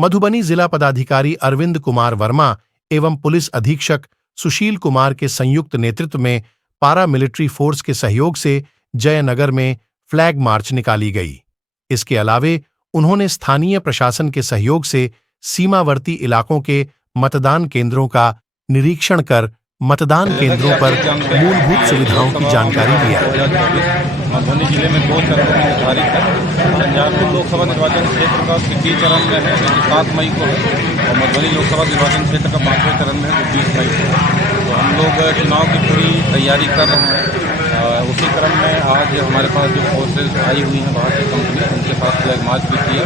मधुबनी जिला पदाधिकारी अरविंद कुमार वर्मा एवं पुलिस अधीक्षक सुशील कुमार के संयुक्त नेतृत्व में पारा मिलिट्री फोर्स के सहयोग से जयनगर में फ्लैग मार्च निकाली गई। इसके अलावे उन्होंने स्थानीय प्रशासन के सहयोग से सीमावर्ती इलाकों के मतदान केंद्रों का निरीक्षण कर मतदान केंद्रों पर मूलभूत सुविधाओं की जानकारी लिया। मधुबनी जिले में 2 चरणों में निर्धारित है। झंझारपुर लोकसभा निर्वाचन क्षेत्र का 21 चरण में है जो 7 मई को है और मधुबनी लोकसभा निर्वाचन क्षेत्र का 5वें चरण में है जो 20 मई को है। तो हम लोग चुनाव की पूरी तैयारी कर रहे हैं। उसी क्रम में आज हमारे पास जो फोर्सेज आई हुई हैं बाहर की कंपनी, उनके साथ फ्लैग मार्च भी किया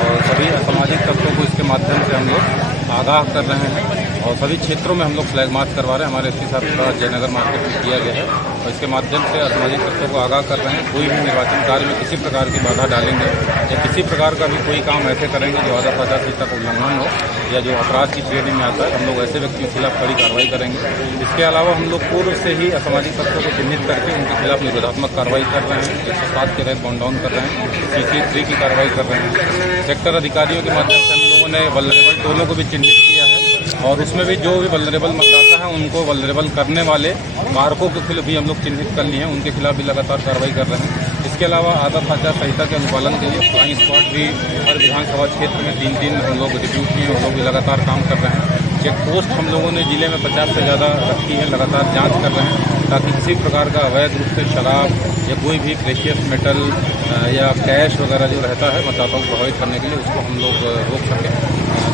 और सभी असामाजिक तत्वों को इसके माध्यम से हम लोग आगाह कर रहे हैं और सभी क्षेत्रों में हम लोग फ्लैग मार्च करवा रहे हैं। हमारे एसपी साहब का जयनगर मार्केट में किया गया है और इसके माध्यम से असामाजिक तत्वों को आगाह कर रहे हैं। कोई भी निर्वाचन कार्य में किसी प्रकार की बाधा डालेंगे या किसी प्रकार का भी कोई काम ऐसे करेंगे जो आदर्श आचार संहिता का उल्लंघन हो या जो अपराध की श्रेणी में आता है, हम लोग ऐसे व्यक्तियों के खिलाफ कड़ी कार्रवाई करेंगे। इसके अलावा हम लोग पूर्व से ही असामाजिक तत्वों को चिन्हित करके उनके खिलाफ निरोधात्मक कार्रवाई कर रहे हैं। 107 के तहत बाउंड डाउन कर रहे हैं, CC3 की कार्रवाई कर रहे हैं। सेक्टर अधिकारियों के माध्यम से हम लोगों ने वल्नरेबल टोलों को भी चिन्हित किया है और उसमें भी जो भी वल्नरेबल मतदाता है उनको वल्नरेबल करने वाले कारकों के खिलाफ भी हम लोग चिन्हित कर लिए हैं, उनके खिलाफ भी लगातार कार्रवाई कर रहे हैं। इसके अलावा आदर्श आचार संहिता के अनुपालन के लिए फ्लाइंग स्क्वाड भी हर विधानसभा क्षेत्र में 3-3 हम लोग डिप्यूट किए हैं, हम लोग भी लगातार काम कर रहे हैं। चेक पोस्ट हम लोगों ने जिले में 50 से ज़्यादा रखी है, लगातार जांच कर रहे हैं ताकि किसी प्रकार का अवैध रूप से शराब या कोई भी प्रेशियस मेटल या कैश वगैरह जो रहता है मतदाताओं को प्रभावित करने के लिए उसको हम लोग रोक सकें।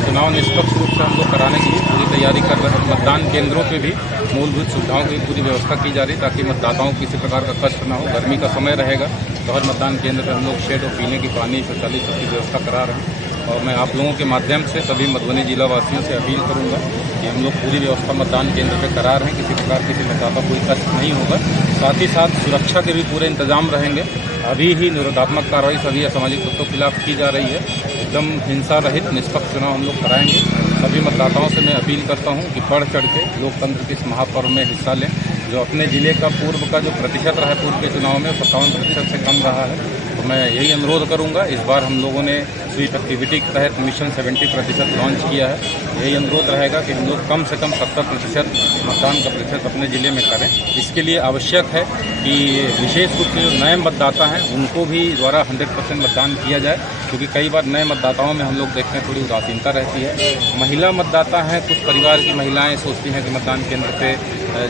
चुनाव निष्पक्ष रूप से हम लोग कराने के लिए पूरी तैयारी कर रहे हैं। मतदान केंद्रों पे भी मूलभूत सुविधाओं की पूरी व्यवस्था की जा रही ताकि मतदाताओं को किसी प्रकार का कष्ट ना हो। गर्मी का समय रहेगा तो हर मतदान केंद्र पर हम लोग शेड और पीने की पानी, शौचालय सबकी व्यवस्था करा रहे हैं और मैं आप लोगों के माध्यम से सभी मधुबनी जिला वासियों से अपील करूंगा कि हम लोग पूरी व्यवस्था मतदान केंद्र पर करा रहे हैं, किसी प्रकार किसी मतदाता को कोई कष्ट नहीं होगा। साथ ही साथ सुरक्षा के भी पूरे इंतजाम रहेंगे। अभी ही निरोधात्मक कार्रवाई सभी असामाजिक तत्वों के खिलाफ की जा रही है। एकदम हिंसा रहित निष्पक्ष चुनाव हम लोग कराएंगे। सभी मतदाताओं से मैं अपील करता हूं कि बढ़ चढ़ के लोकतंत्र के इस महापर्व में हिस्सा लें। जो अपने जिले का पूर्व का जो प्रतिशत रहा है पूर्व के चुनाव में 57% से कम रहा है, तो मैं यही अनुरोध करूंगा। इस बार हम लोगों ने स्वीप एक्टिविटी के तहत मिशन 70% लॉन्च किया है। यही अनुरोध रहेगा कि हम लोग कम से कम 70% मतदान का प्रतिशत अपने ज़िले में करें। इसके लिए आवश्यक है कि विशेष रूप से जो नए मतदाता हैं उनको भी द्वारा 100% मतदान किया जाए, क्योंकि कई बार नए मतदाताओं में हम लोग देखते हैं थोड़ी उदासीनता रहती है। महिला मतदाता हैं, कुछ परिवार की महिलाएं सोचती हैं कि मतदान केंद्र पे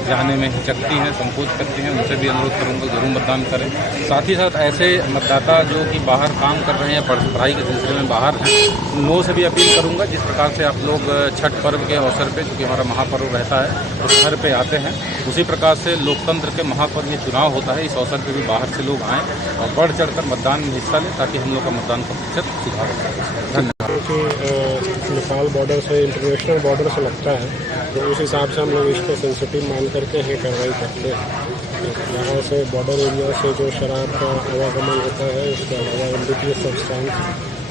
जाने में हिचकती हैं, संकोच करती हैं, उनसे भी अनुरोध करूँगा जरूर मतदान करें। साथ ही साथ ऐसे मतदाता जो कि बाहर काम कर रहे हैं, पढ़ाई के सिलसिले में बाहर हैं, उन लोगों से भी अपील करूँगा जिस प्रकार से आप लोग छठ पर्व के अवसर पे, क्योंकि हमारा महापर्व रहता है, उस घर पे आते हैं, उसी प्रकार से लोकतंत्र के महापर्व ये चुनाव होता है, इस अवसर पे भी बाहर से लोग आएँ और बढ़ चढ़कर मतदान में हिस्सा लें ताकि हम लोग का मतदान का प्रतिशत सुधार हो सके। धन्यवाद। क्योंकि नेपाल बॉर्डर से, इंटरनेशनल बॉर्डर से लगता है, तो उस हिसाब से हम लोग इसको सेंसिटिव मान करके ही कार्रवाई करते हैं। यहाँ से बॉर्डर एरिया से जो शराब का आवागमन होता है, उसके अलावा इलिसिट सब्सटेंस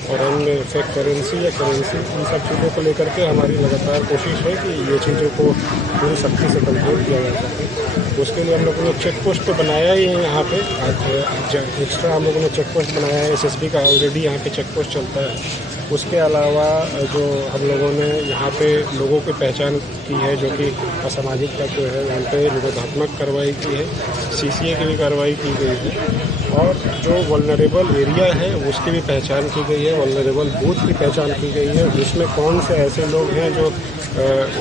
और अन्य फेक करेंसी या करेंसी, इन सब चीज़ों को लेकर के हमारी लगातार कोशिश है कि ये चीज़ों को पूरी सख्ती से कंट्रोल किया जा सके। उसके लिए हम लोगों ने चेक पोस्ट तो बनाया ही है यहाँ पे। आज एक्स्ट्रा हम लोगों ने चेक पोस्ट बनाया है, SSB का ऑलरेडी यहाँ पे चेक पोस्ट चलता है। उसके अलावा जो हम लोगों ने यहाँ पे लोगों की पहचान की है जो कि असामाजिक तत्व है, उन पर निरोधात्मक कार्रवाई की है, CCA की भी कार्रवाई की गई है और जो वल्नरेबल एरिया है उसकी भी पहचान की गई है, वल्नरेबल बूथ की पहचान की गई है। उसमें कौन से ऐसे लोग हैं जो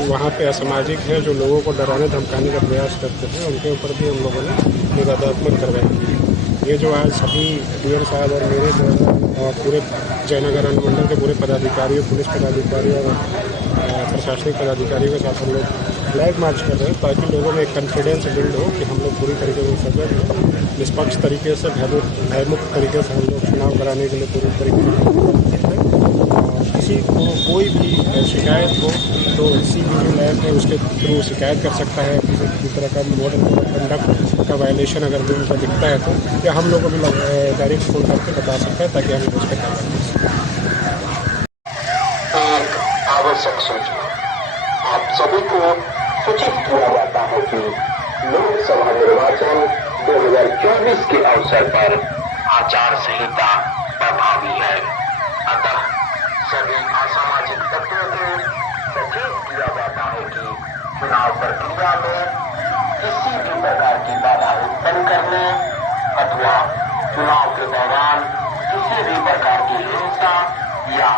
वहाँ पे असामाजिक हैं, जो लोगों को डराने धमकाने का प्रयास करते हैं, उनके ऊपर भी हम लोगों ने निरोधात्मक कार्रवाई की है। ये जो आज सभी डीएम साहब और मेरे द्वारा पूरे जयनगर अनुमंडल के पूरे पदाधिकारियों, पुलिस पदाधिकारियों और प्रशासनिक पदाधिकारियों के साथ हम लोग फ्लैग मार्च कर रहे हैं ताकि लोगों में एक कॉन्फिडेंस बिल्ड हो कि हम लोग पूरी तरीके से निष्पक्ष तरीके से, भयमुक्त तरीके से हम लोग चुनाव कराने के लिए पूरी तरीके से किसी को कोई भी शिकायत हो तो CVV लैब है, उसके थ्रू शिकायत कर सकता है। किसी तरह का मॉडल कंडक्ट का वायलेशन अगर भी उनको दिखता है तो या हम लोग को भी डायरेक्ट फोन करके बता सकता है ताकि हम उस पर कार्रवाई कर सकें। एक आवश्यक सूचना आप सभी को सूचित किया जाता है कि लोकसभा निर्वाचन 2024 के अवसर पर आचार संहिता प्रभावी है। अतः सभी असामाजिक असामाजिक तत्वों को सचेत किया जाता है कि चुनाव प्रक्रिया में किसी भी प्रकार की बाधा उत्पन्न करने अथवा चुनाव के दौरान किसी भी प्रकार की हिंसा या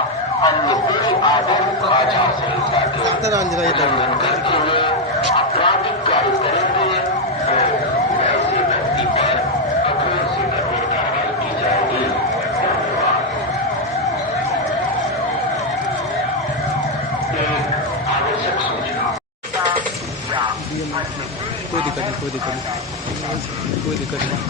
अन्य कोई आदर्श आचार संहिता के उल्लंघन करते हुए आपराधिक कार्य करेंगे तो ऐसे व्यक्ति पर कठोर से कठोर कार्रवाई की जाएगी। एक आवश्यक सूचना या कोई दिक्कत नहीं, कोई दिक्कत नहीं, कोई दिक्कत नहीं।